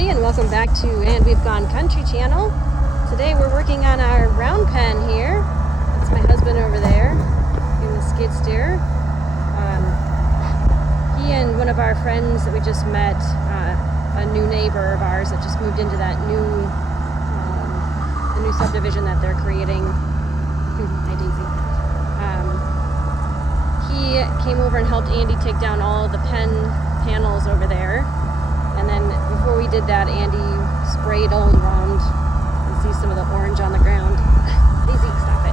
everybody, and welcome back to And We've Gone Country channel. Today we're working on our round pen here. That's my husband over there in the skid steer. He and one of our friends that we just met, a new neighbor of ours that just moved into that the new subdivision that they're creating. Hi Daisy. He came over and helped Andy take down all the pen panels over there. And then before we did that, Andy sprayed all around. You see some of the orange on the ground. Daisy, stop it.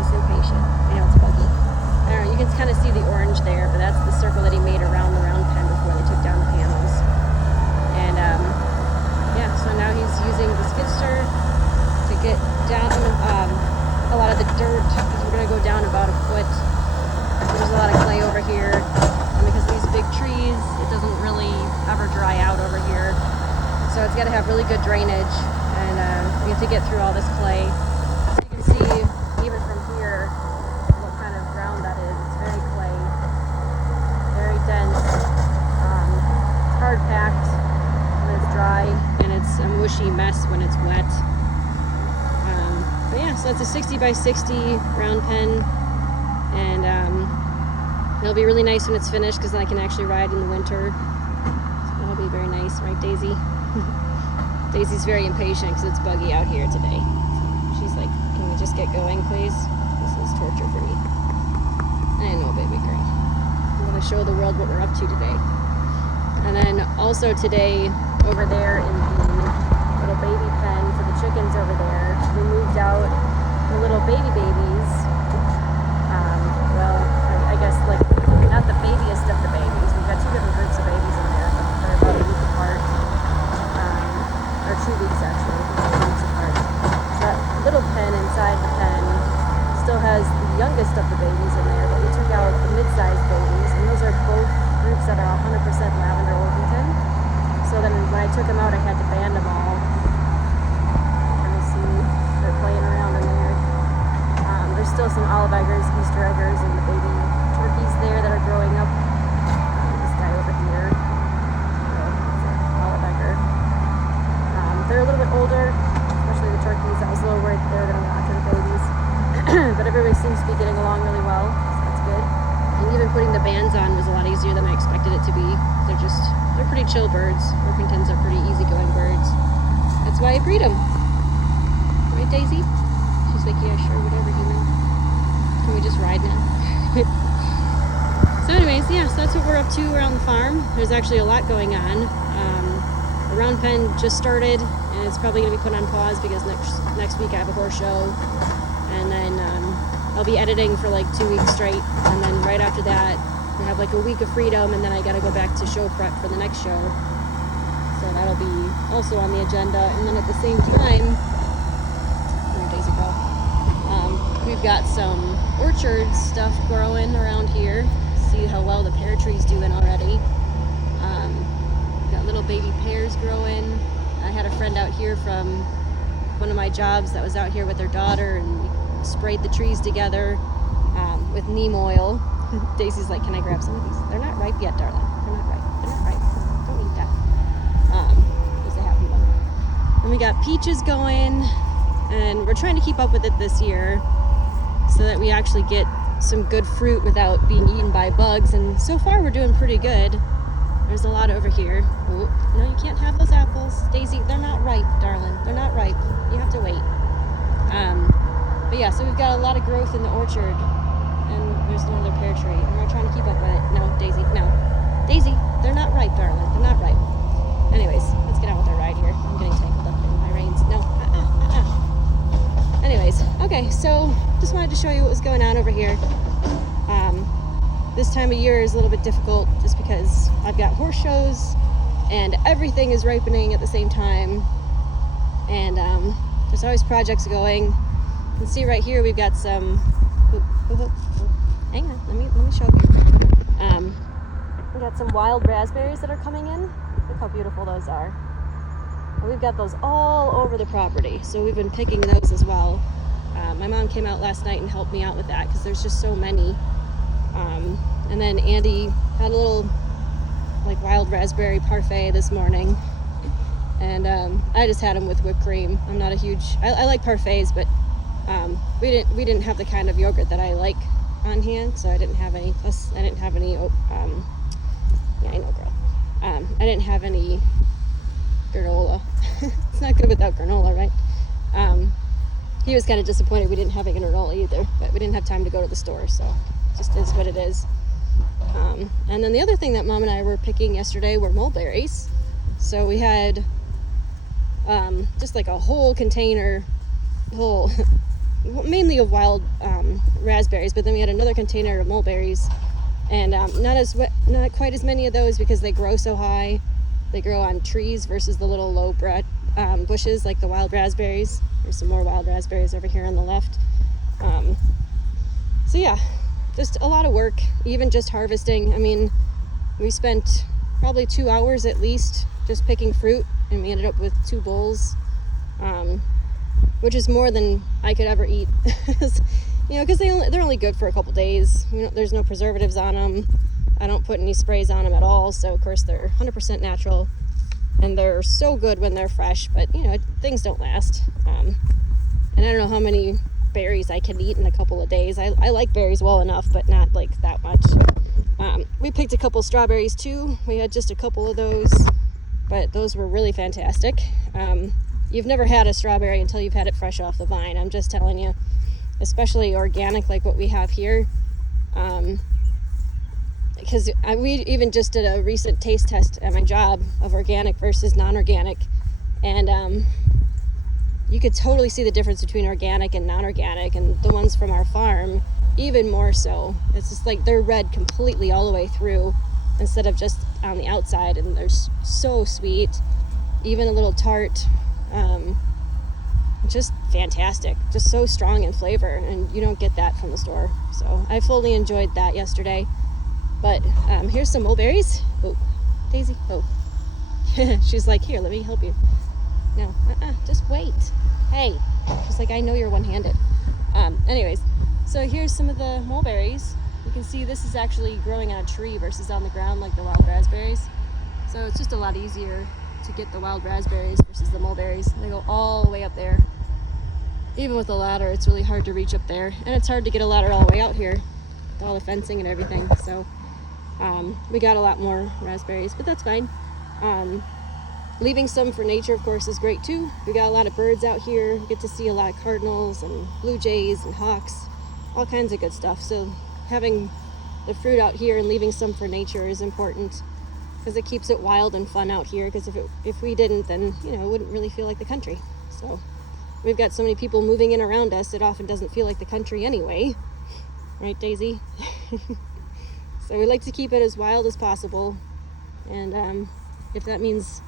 It's impatient. I know it's buggy. I don't know, you can kind of see the orange there, but that's the circle that he made around the round pen before they took down the panels. And yeah, so now he's using the skid steer to get down a lot of the dirt, because we're going to go down about a foot. There's a lot of clay over here. Because of these big trees, it doesn't really ever dry out over here. So it's got to have really good drainage, and we have to get through all this clay. So you can see, even from here, what kind of ground that is. It's very clay, very dense. It's hard packed when it's dry, and it's a mushy mess when it's wet. But yeah, so that's a 60 by 60 round pen, and it'll be really nice when it's finished, because then I can actually ride in the winter. So that'll be very nice, right, Daisy? Daisy's very impatient because it's buggy out here today. She's like, can we just get going, please? This is torture for me. I know, baby girl. I'm going to show the world what we're up to today. And then also today, over there in the little baby pen for the chickens over there, we moved out the little babies. I guess like not the babiest of the babies. We've got two different groups of babies in there, but they're about a week apart, or 2 weeks actually, 2 weeks apart. So that little pen inside the pen still has the youngest of the babies in there, but we took out the mid-sized babies, and those are both groups that are 100% lavender Orpington. So then when I took them out, I had to band them all. And you see they're playing around in there. There's still some olive eggers, Easter eggers, and the baby turkeys there that are growing up. This guy over here, olive egger. They're a little bit older, especially the turkeys. I was a little worried they were going to rot to the babies. But everybody seems to be getting along really well, so that's good. And even putting the bands on was a lot easier than I expected it to be. They're pretty chill birds. Orpingtons are pretty easygoing birds. That's why I breed them. Right, Daisy? She's like, yeah, sure, whatever, human. Can we just ride now? So anyways, yeah, so that's what we're up to around the farm. There's actually a lot going on. The round pen just started, and it's probably going to be put on pause because next week I have a horse show. And then I'll be editing for like 2 weeks straight. And then right after that, we have like a week of freedom, and then I got to go back to show prep for the next show. So that'll be also on the agenda. And then at the same time, we've got some orchard stuff growing around here. See how well the pear tree's doing already. Got little baby pears growing. I had a friend out here from one of my jobs that was out here with their daughter, and we sprayed the trees together with neem oil. Daisy's like, can I grab some of these? They're not ripe yet, darling. They're not ripe. They're not ripe. Don't eat that. There's a happy one. And we got peaches going, and we're trying to keep up with it this year, so that we actually get some good fruit without being eaten by bugs. And so far we're doing pretty good. There's a lot over here. Oh, no, you can't have those apples. Daisy, they're not ripe, darling. They're not ripe. You have to wait. But yeah, so we've got a lot of growth in the orchard. And there's another pear tree. And we're trying to keep up with it. No, Daisy, no. Daisy, they're not ripe, darling. They're not ripe. Anyways, let's get on with our ride here. I'm getting tangled up in my reins. No, Anyways, okay, so just wanted to show you what was going on over here. This time of year is a little bit difficult just because I've got horse shows and everything is ripening at the same time. And there's always projects going. You can see right here we've got some, hang on, let me show you. We got some wild raspberries that are coming in. Look how beautiful those are. And we've got those all over the property, so we've been picking those as well. My mom came out last night and helped me out with that because there's just so many. And then Andy had a little like wild raspberry parfait this morning. And I just had them with whipped cream. I'm not a huge, I like parfaits, but we didn't have the kind of yogurt that I like on hand, so I didn't have any. Plus, I didn't have any. Yeah, I know, girl. I didn't have any granola. It's not good without granola, right? He was kind of disappointed we didn't have any granola either, but we didn't have time to go to the store, so it just is what it is. And then the other thing that Mom and I were picking yesterday were mulberries. So we had just like a whole container, mainly of wild raspberries, but then we had another container of mulberries, and not quite as many of those because they grow so high. They grow on trees versus the little low bushes like the wild raspberries. There's some more wild raspberries over here on the left. So yeah, just a lot of work, even just harvesting. I mean, we spent probably 2 hours at least just picking fruit, and we ended up with 2 bowls, which is more than I could ever eat. You know, because they're only good for a couple days. You know, there's no preservatives on them. I don't put any sprays on them at all, so of course they're 100% natural, and they're so good when they're fresh. But you know, things don't last. And I don't know how many berries I can eat in a couple of days. I like berries well enough, but not like that much. We picked a couple strawberries too. We had just a couple of those, but those were really fantastic. You've never had a strawberry until you've had it fresh off the vine. I'm just telling you, especially organic like what we have here. Because we even just did a recent taste test at my job of organic versus non-organic, and you could totally see the difference between organic and non-organic, and the ones from our farm even more so. It's just like they're red completely all the way through instead of just on the outside, and they're so sweet, even a little tart. Just fantastic, just so strong in flavor, and you don't get that from the store. So I fully enjoyed that yesterday. But here's some mulberries. Oh, Daisy. Oh, she's like, here, let me help you. No, just wait. Hey, she's like, I know you're one-handed. Anyways, so here's some of the mulberries. You can see this is actually growing on a tree versus on the ground like the wild raspberries. So it's just a lot easier to get the wild raspberries versus the mulberries. They go all the way up there. Even with a ladder, it's really hard to reach up there. And it's hard to get a ladder all the way out here with all the fencing and everything. So we got a lot more raspberries, but that's fine. Leaving some for nature, of course, is great too. We got a lot of birds out here. We get to see a lot of cardinals and blue jays and hawks, all kinds of good stuff. So having the fruit out here and leaving some for nature is important, because it keeps it wild and fun out here. Because if we didn't, then it wouldn't really feel like the country. So we've got so many people moving in around us, it often doesn't feel like the country anyway, right, Daisy? So we like to keep it as wild as possible, and if that means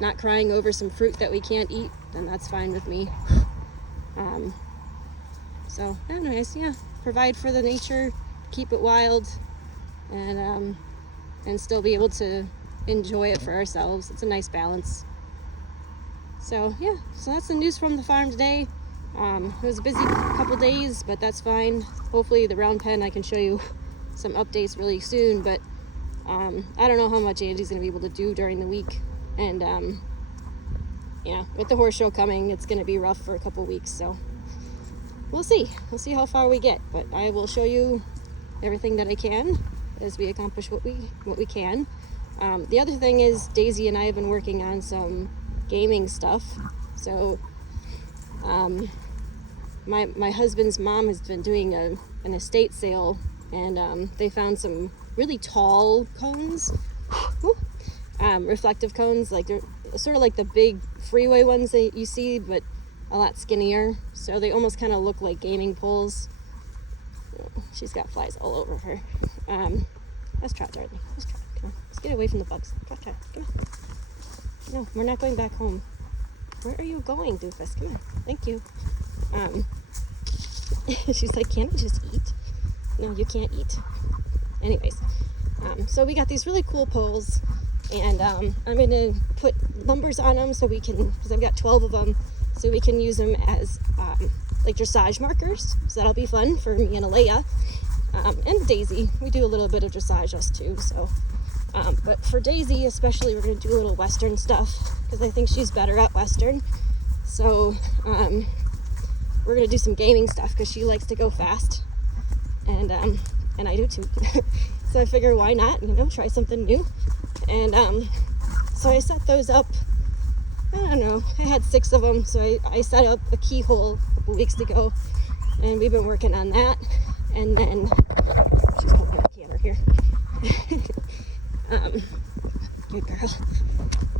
not crying over some fruit that we can't eat, then that's fine with me. So anyways, yeah, provide for the nature, keep it wild, and still be able to enjoy it for ourselves. It's a nice balance. So yeah, so that's the news from the farm today. It was a busy couple days, but that's fine. Hopefully the round pen I can show you some updates really soon, but I don't know how much Andy's going to be able to do during the week. And yeah, with the horse show coming, it's going to be rough for a couple weeks, so we'll see how far we get. But I will show you everything that I can as we accomplish what we can. The other thing is Daisy and I have been working on some gaming stuff. So my husband's mom has been doing an estate sale, and they found some really tall cones, reflective cones, like they're sort of like the big freeway ones that you see, but a lot skinnier. So they almost kind of look like gaming poles. She's got flies all over her. Let's trot, darling. Let's trot. Come on. Let's get away from the bugs. Trot. Come on. No, we're not going back home. Where are you going, Doofus? Come on. Thank you. She's like, can't I just eat? No, you can't eat. Anyways, so we got these really cool poles, and I'm going to put numbers on them so we can, because I've got 12 of them, so we can use them as like dressage markers. So that'll be fun for me and Alea, and Daisy. We do a little bit of dressage us too, so But for Daisy especially, we're gonna do a little Western stuff because I think she's better at Western. So we're gonna do some gaming stuff because she likes to go fast, and I do too. So I figure why not, you know, try something new. And so I set those up. I don't know, I had 6 of them, so I set up a keyhole a couple weeks ago, and we've been working on that. And then she's holding the camera here. Good girl.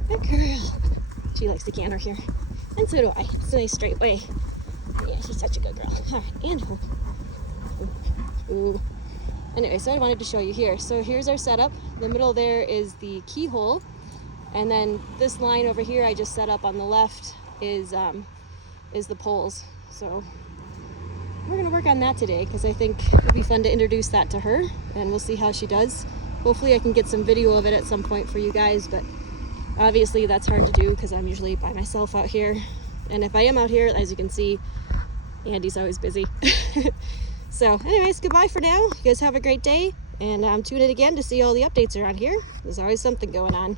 Good girl. She likes the canter here. And so do I. It's a nice straight way. Yeah, she's such a good girl. Alright, and home. Ooh. Anyway, so I wanted to show you here. So here's our setup. In the middle there is the keyhole. And then this line over here I just set up on the left is the poles. So we're gonna work on that today because I think it'll be fun to introduce that to her, and we'll see how she does. Hopefully I can get some video of it at some point for you guys, but obviously that's hard to do because I'm usually by myself out here. And if I am out here, as you can see, Andy's always busy. So anyways, goodbye for now. You guys have a great day, and tune in again to see all the updates around here. There's always something going on.